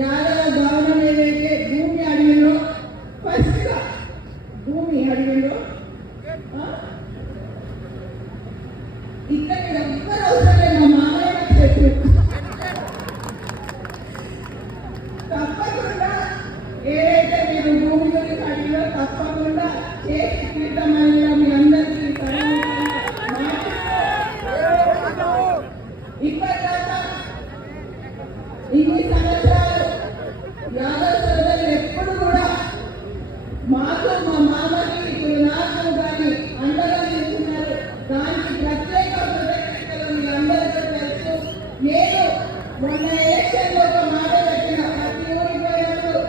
యాదవ భవనం ఏదైతే భూమి అడిగిందో ఫస్ట్ భూమి అడిగిందో ఇక్కడ ఎవ్వరు అవసరం లేదు. మా మామయ్య నాకు చెప్పు తప్పకుండా ఏదైతే మీరు భూమి గురించి అడిగిందో తప్పకుండా చేసి తీర్థమని మీ అందరికీ ఇప్పటిదాకా ఇన్ని సంవత్సరాలు యాదవ్ సోదరులు ఎప్పుడు కూడా మాకు మా మామకి ఇప్పుడు నాకు కానీ అండగా నిలుస్తున్నారు. దానికి ప్రత్యేక కృతజ్ఞతలు మీ అందరికీ తెలుసు. నేను మొన్న ఎలక్షన్ లో ఒక మాట చెప్పిన, ప్రతి ఊరికి పోయినప్పుడు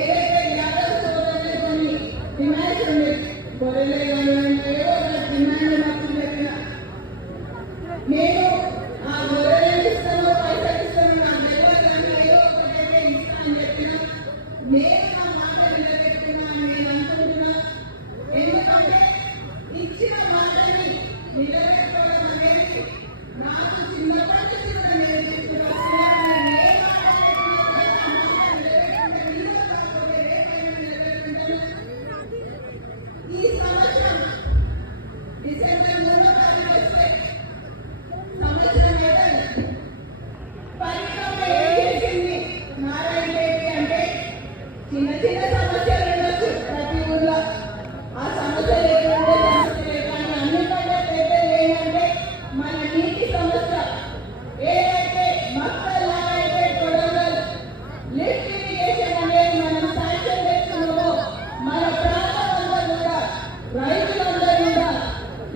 ఏదైతే యాదవ్ సోదరులు కొన్ని డిమాండ్స్ ఉండేది, గొర్రెలే కానీ ఏదో ఒక డిమాండ్ మాకు చెప్పిన, నేను ఆ గొర్రెలు ఇస్తాను పైసలు ఇస్తాను నాకు తెలియదు కానీ ఏదో ఒకటైతే ఇస్తా అని చెప్పిన. నేను నా మాట నిలబెట్టుకున్నా అని నేను అనుకుంటున్నా. ఎందుకంటే ఇచ్చిన మాటని నిలబెట్టుకోవడం అనేది నాకు చిన్నప్పటి నుంచి కూడా నేర్పించిన ఈ సంవత్సరం డిసెంబర్ 3వ తారీఖు వస్తే సంవత్సరం అయితే పరిశ్రమ ఏం చేసింది నారాయణ రెడ్డి అంటే చిన్న చిన్న సమస్యలు ఉండొచ్చు ప్రతి ఊర్లో. ఆ సమస్యలు ఏమంటే సమస్యలే కానీ అన్నికంటే పెద్దది ఏంటంటే మన నీటి సమస్య. ఏదైతే మక్కల్లా అయితే కొడంగల్ లిఫ్ట్ ఇరిగేషన్ అనేది మనం శాంక్షన్ చేస్తున్నామో మన ప్రాంతం అంతా కూడా రైతులందరూ కూడా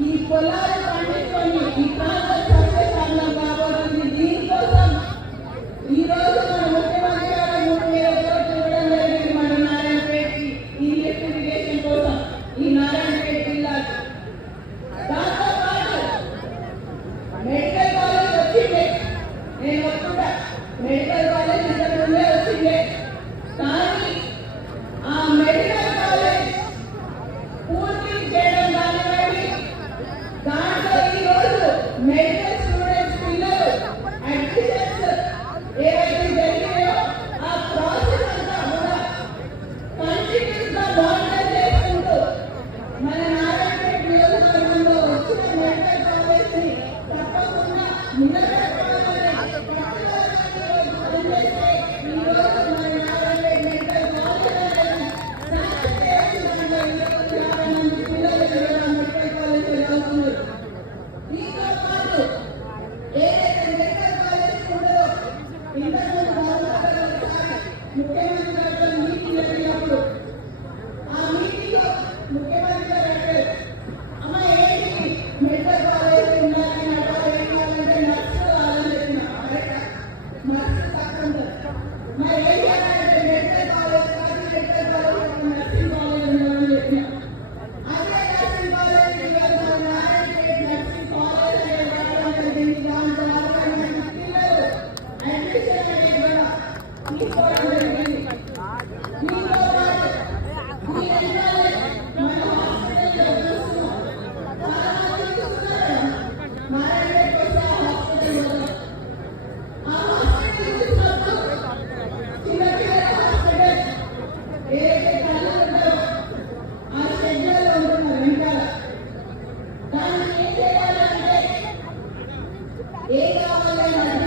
ఈ పొలాలు పండించుకొని ఈ ప్రాంతం సస్యశ్యామలం కాబోతుంది. దీనికోసం ఈ రోజు మన ముఖ్యమంత్రి గారు 3,000 కోట్లు ఇవ్వడం జరిగింది మన నారాయణపేటకి ఈ లిఫ్ట్ ఇరిగేషన్ కోసం, ఈ నారాయణపేట జిల్లాకి. దాంతో పాటు మెడికల్ కాలేజ్ వచ్చింది. నేను ఒప్పుకుంటా, మెడికల్ కాలేజ్ ఇంతకు ముందే వచ్చింది. కానీ ఆ మెడికల్ కాలేజ్ పూర్తి చేయడం కానివ్వండి, దాంట్లో ఈ రోజు మెడికల్ స్టూడెంట్స్ పిల్లలు అడ్మిషన్స్ ఏవైతే జరిగాయో ఆ ప్రాసెస్ అంతా కూడా కంటిన్యూస్ గా మానిటర్ చేసుకుంటూ మన నారాయణపేట నియోజకవర్గంలో వచ్చిన మెడికల్ కాలేజ్ ని తప్పకుండా నిలబెట్టుకోవాలని పనిచేస్తే ఈ రోజు మన నారాయణపేట మెడికల్ కాలేజ్ అనేది శాంక్షన్ చేయాల్సిన దాంట్లో ఈ రోజు 50 మంది పిల్లలు ఇక్కడ మెడికల్ కాలేజ్ చదువుతున్నారు. దీంతో పాటు ఏదైతే మెడికల్ కాలేజ్ ఉండదో ఇంతకుముందు గవర్నమెంట్ ఒకసారి ముఖ్యమంత్రి గారితో మీటింగ్ జరిగినప్పుడు ఆ మీటింగ్ లో ముఖ్యమంత్రి గారు అంటారు, అమ్మ ఏంటి మెడికల్ కాలేజ్ ఉండాలని అంటారు, ఏం కావాలంటే నర్సు కావాలని చెప్పిన. నర్సు తక్కువ ఉంటారు. మరి ఏం చేయాలంటే మెడికల్ కాలేజ్ కాదు, మెడికల్ కాలేజ్ నర్సింగ్ కాలేజ్ ఉండాలని చెప్పిన. అదే నర్సింగ్ కాలేజ్ మన నారాయణపేట నర్సింగ్ కాలేజ్ అనేది పెట్టడం జరిగింది. దాంట్లో 60 మంది పిల్లలు అడ్మిషన్ అనేది కూడా తీసుకోవడం జరిగింది. దీంతో పాటు ఈ రంగాలే మన హాస్పిటల్లో చూస్తున్నాం. చాలా మంది చూస్తున్నారు నారాయణపేట వస్తే హాస్పిటల్ ఆ హాస్పిటల్ చూసినప్పుడు చిన్నపిల్లల హాస్పిటల్ ఏదైతే కళ్ళు ఉంటారో ఆ షెడ్లలో ఉంటున్నారు వెనకాల. దాన్ని ఏం చేయాలంటే ఏ కావాలన్నా